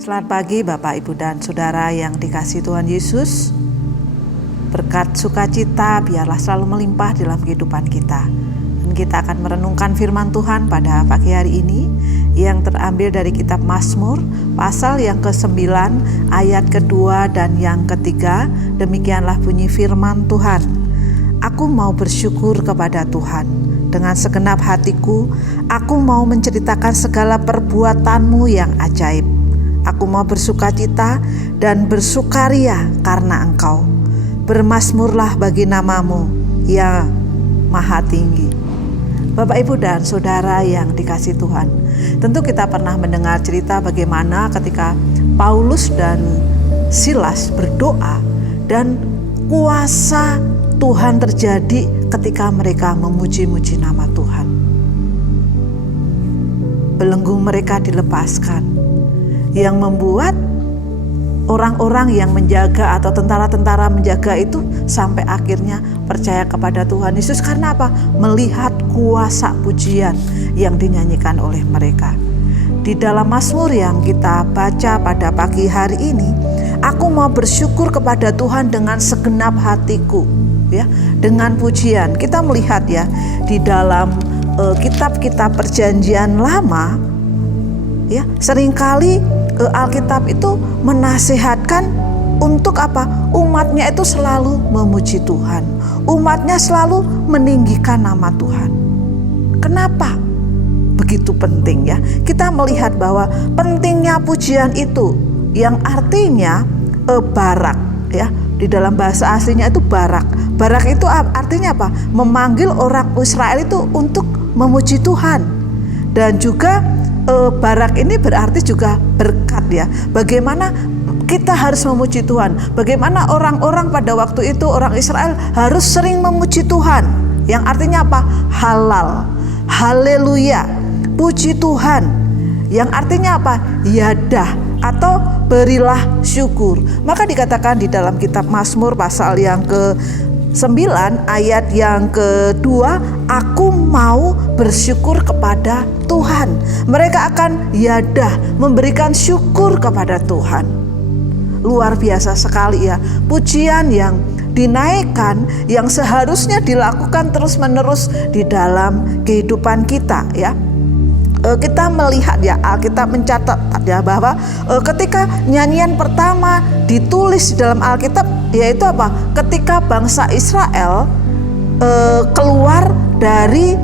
Selamat pagi Bapak, Ibu, dan Saudara yang dikasihi Tuhan Yesus. Berkat sukacita biarlah selalu melimpah dalam kehidupan kita. Dan kita akan merenungkan firman Tuhan pada pagi hari ini yang terambil dari kitab Mazmur pasal yang ke-9 ayat kedua dan yang ketiga. Demikianlah bunyi firman Tuhan. Aku mau bersyukur kepada Tuhan dengan segenap hatiku. Aku mau menceritakan segala perbuatan-Mu yang ajaib. Aku mau bersukacita dan bersukaria karena Engkau. Bermazmurlah bagi nama-Mu, ya Maha Tinggi. Bapak, Ibu, dan Saudara yang dikasihi Tuhan, tentu kita pernah mendengar cerita bagaimana ketika Paulus dan Silas berdoa dan kuasa Tuhan terjadi ketika mereka memuji-muji nama Tuhan. Belenggu mereka dilepaskan, yang membuat orang-orang yang menjaga atau tentara-tentara menjaga itu sampai akhirnya percaya kepada Tuhan Yesus. Karena apa? Melihat kuasa pujian yang dinyanyikan oleh mereka. Di dalam Mazmur yang kita baca pada pagi hari ini, aku mau bersyukur kepada Tuhan dengan segenap hatiku, ya, dengan pujian. Kita melihat ya di dalam kitab-kitab Perjanjian Lama, ya, seringkali Alkitab itu menasihatkan untuk apa? Umatnya itu selalu memuji Tuhan. Umatnya selalu meninggikan nama Tuhan. Kenapa? Begitu penting, ya. Kita melihat bahwa pentingnya pujian itu yang artinya barak, ya. Di dalam bahasa aslinya itu barak. Barak itu artinya apa? Memanggil orang Israel itu untuk memuji Tuhan. Dan juga barak ini berarti juga berkat, ya. Bagaimana kita harus memuji Tuhan. Bagaimana orang-orang pada waktu itu, orang Israel harus sering memuji Tuhan. Yang artinya apa? Halal, haleluya, puji Tuhan. Yang artinya apa? Yadah atau berilah syukur. Maka dikatakan di dalam kitab Mazmur pasal yang ke-9 ayat yang kedua, aku mau bersyukur kepada Tuhan. Mereka akan yadah, memberikan syukur kepada Tuhan. Luar biasa sekali, ya, pujian yang dinaikkan yang seharusnya dilakukan terus-menerus di dalam kehidupan kita, ya. Kita melihat, ya, Alkitab mencatat, ya, bahwa ketika nyanyian pertama ditulis di dalam Alkitab, yaitu apa? Ketika bangsa Israel keluar dari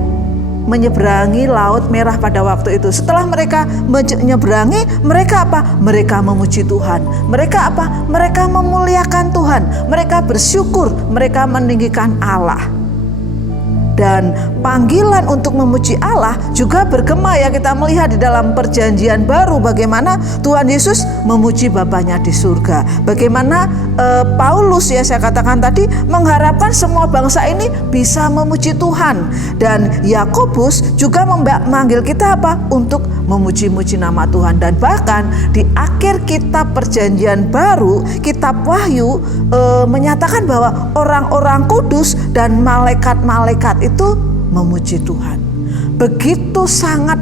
menyeberangi Laut Merah pada waktu itu. Setelah mereka menyeberangi, mereka apa? Mereka memuji Tuhan. Mereka apa? Mereka memuliakan Tuhan. Mereka bersyukur, mereka meninggikan Allah. Dan panggilan untuk memuji Allah juga bergema, ya. Kita melihat di dalam Perjanjian Baru bagaimana Tuhan Yesus memuji Bapanya di surga. Bagaimana Paulus, ya, saya katakan tadi, mengharapkan semua bangsa ini bisa memuji Tuhan. Dan Yakobus juga memanggil kita apa? Untuk memuji-muji nama Tuhan. Dan bahkan di akhir kitab Perjanjian Baru, kitab Wahyu, menyatakan bahwa orang-orang kudus dan malaikat-malaikat itu memuji Tuhan. Begitu sangat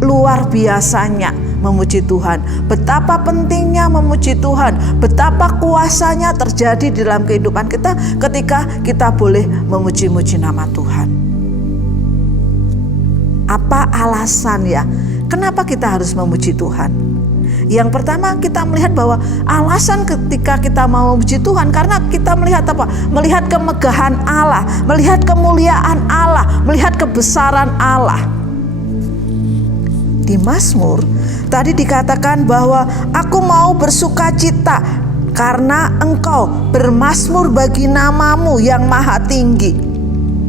luar biasanya memuji Tuhan. Betapa pentingnya memuji Tuhan. Betapa kuasanya terjadi di dalam kehidupan kita ketika kita boleh memuji-muji nama Tuhan. Apa alasan, ya, kenapa kita harus memuji Tuhan? Yang pertama, kita melihat bahwa alasan ketika kita mau memuji Tuhan karena kita melihat apa? Melihat kemegahan Allah, melihat kemuliaan Allah, melihat kebesaran Allah. Di Mazmur tadi dikatakan bahwa aku mau bersukacita karena Engkau, bermazmur bagi nama-Mu yang maha tinggi.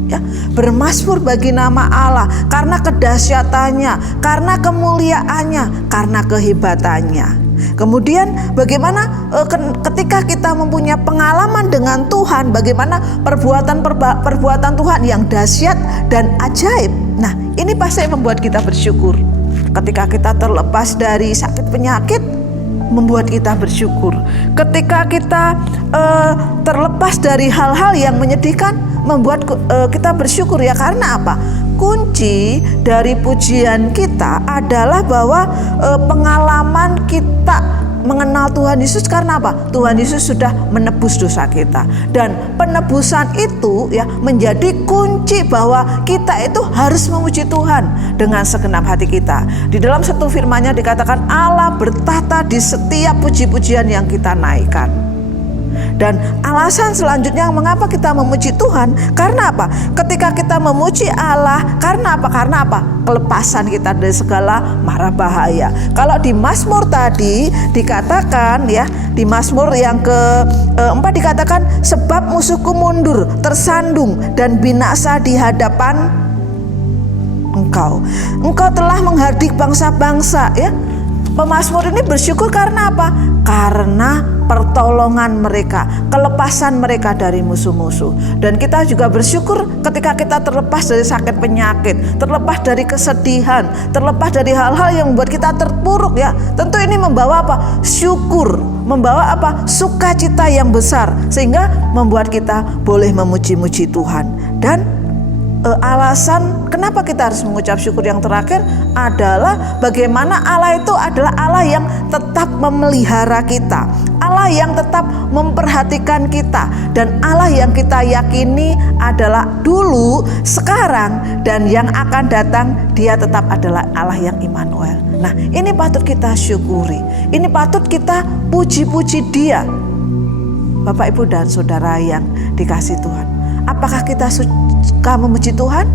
Ya, bermazmur bagi nama Allah karena kedahsyatannya, karena kemuliaannya, karena kehebatannya. Kemudian bagaimana ketika kita mempunyai pengalaman dengan Tuhan, bagaimana perbuatan Tuhan yang dahsyat dan ajaib. Nah, ini pasti membuat kita bersyukur. Ketika kita terlepas dari sakit penyakit, membuat kita bersyukur. Ketika kita terlepas dari hal-hal yang menyedihkan, membuat kita bersyukur, ya. Karena apa? Kunci dari pujian kita adalah bahwa pengalaman kita mengenal Tuhan Yesus karena apa? Tuhan Yesus sudah menebus dosa kita. Dan penebusan itu ya menjadi kunci bahwa kita itu harus memuji Tuhan dengan segenap hati kita. Di dalam satu firman-Nya dikatakan Allah bertata di setiap puji-pujian yang kita naikkan. Dan alasan selanjutnya mengapa kita memuji Tuhan, karena apa? Ketika kita memuji Allah, karena apa? Karena apa? Kelepasan kita dari segala mara bahaya. Kalau di Mazmur tadi dikatakan ya, di Mazmur yang keempat dikatakan, sebab musuhku mundur, tersandung dan binasa di hadapan Engkau. Engkau telah menghardik bangsa-bangsa ya. Pemazmur ini bersyukur karena apa? Karena pertolongan mereka, kelepasan mereka dari musuh-musuh. Dan kita juga bersyukur ketika kita terlepas dari sakit penyakit, terlepas dari kesedihan, terlepas dari hal-hal yang membuat kita terpuruk ya. Tentu ini membawa apa? Syukur, membawa apa? Sukacita yang besar, sehingga membuat kita boleh memuji-muji Tuhan. Dan alasan kenapa kita harus mengucap syukur yang terakhir adalah bagaimana Allah itu adalah Allah yang tetap memelihara kita, Allah yang tetap memperhatikan kita, dan Allah yang kita yakini adalah dulu, sekarang, dan yang akan datang. Dia tetap adalah Allah yang Immanuel. Nah, ini patut kita syukuri, ini patut kita puji-puji Dia. Bapak, Ibu, dan Saudara yang dikasihi Tuhan, apakah kita suka memuji Tuhan?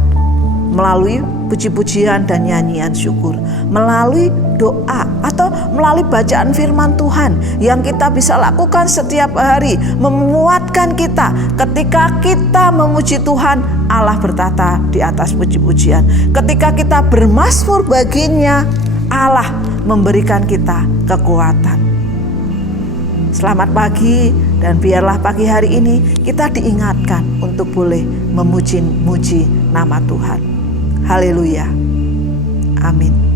Melalui puji-pujian dan nyanyian syukur, melalui doa atau melalui bacaan firman Tuhan yang kita bisa lakukan setiap hari, menguatkan kita. Ketika kita memuji Tuhan, Allah bertata di atas puji-pujian. Ketika kita bermazmur baginya, Allah memberikan kita kekuatan. Selamat pagi, dan biarlah pagi hari ini kita diingatkan untuk boleh memuji-muji nama Tuhan. Haleluya. Amin.